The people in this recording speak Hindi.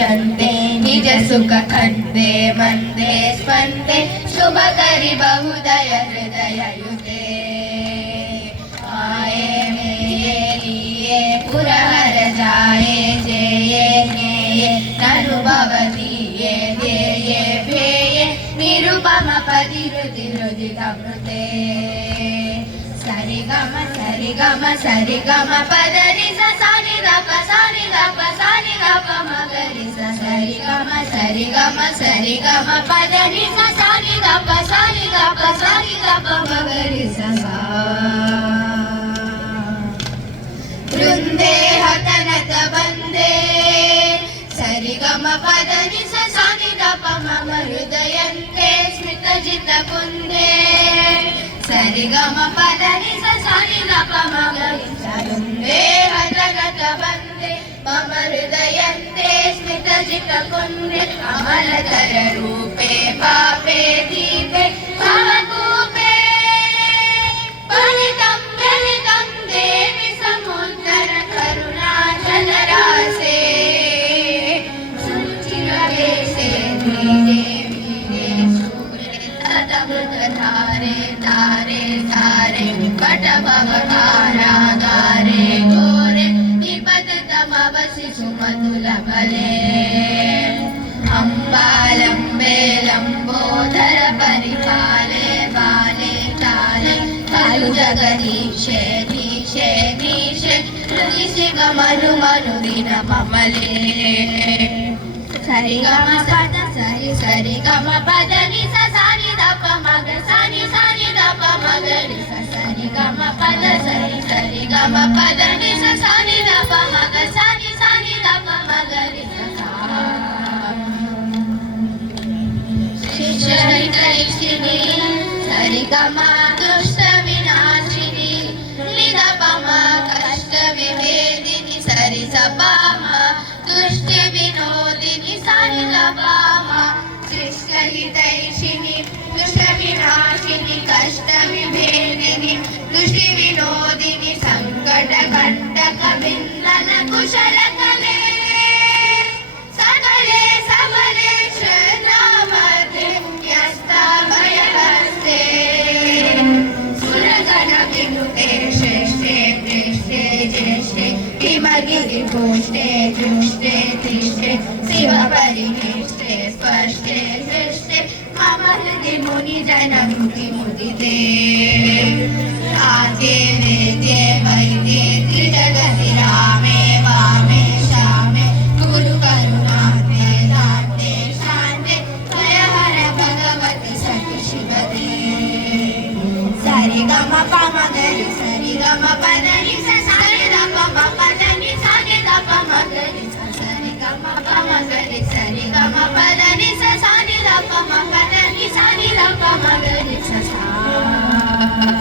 चंदे निज सुख खंदे मंदे स्पंदे शुभ करि बहुदय हृदय युते आए मेये लिए पुरहर जाए जेये नेये अनुभव दिए देये भेये निरुपम पदि रुदि रुदि अमृते सरि गम सरि गम पद नि सा नि द प नि द प म ग रि सा सरि गम पद नि सा नि द प नि द प म ग रि सा वृंदे हतनत बंदे सरि गम पद नि सा नि द प म हृदयन्ते स्मित जित कुंदे सरि गम पद नि सा नि द प म ग रि सा वृंदे हतनत बंदे मम हृदयन्ते स्मित जित कुंदे अमलतर रूपे पापे दीपे भवकूपे परितं व्यलितं देवि समुद्र करुणा जलरासे सुचिरवेशे देवी सूरे तदमृत धारे तारे तारे पटभव कारागारे घोरे निपतितमवसि सुमधुल बले अम्बालम्बे लम्बोदर परिपाले बाले काले कालु जगदीशे दीशे दीशे ऋषि गमनु मनु दिन ममले सरि गम पद सरि गम पद नि सा नि द प म ग नि द प म ग रि सा सरि गम पद सरि गम पद नि सा नि द प म ग नि द प म ग रि सा शिष्यहितैषिणी सरि गम दुष्ट विनाशिनी नि द प म कष्ट विभेदिनी सरि स प म दुष्टि विनोदिनी सरि द प म शिष्यहितैषिणी दुष्ट विनाशिनी कष्ट विभेदिनी दृष्टि विनोदिनी संकट कंटक बिंदन कुशल कले सकले सबले श्रद्धा मध्य न्यस्ता भयहस्ते सुरगण विनुते श्रेष्ठे प्रेष्ठे ज्येष्ठे हिमगिरि पुष्टे दृष्टे तिष्ठे शिव परिनिष्ठे स्पष्टे दृष्टे मम हृदि मुनि जन मुदिते आद्ये वेद्ये वैद्ये त्रिजगति रामे वामे श्यामे गुरु करुणाते दाते शान्ते भयहर भगवति सति शिवते सरि गम प म ग रि सरि गम पद नि सा नि द प म पद नि सा नि द प म ग रि सा सरि गम प म ग रि सरि गम पद नि सा नि द प म पद नि सा नि द प म ग रि सा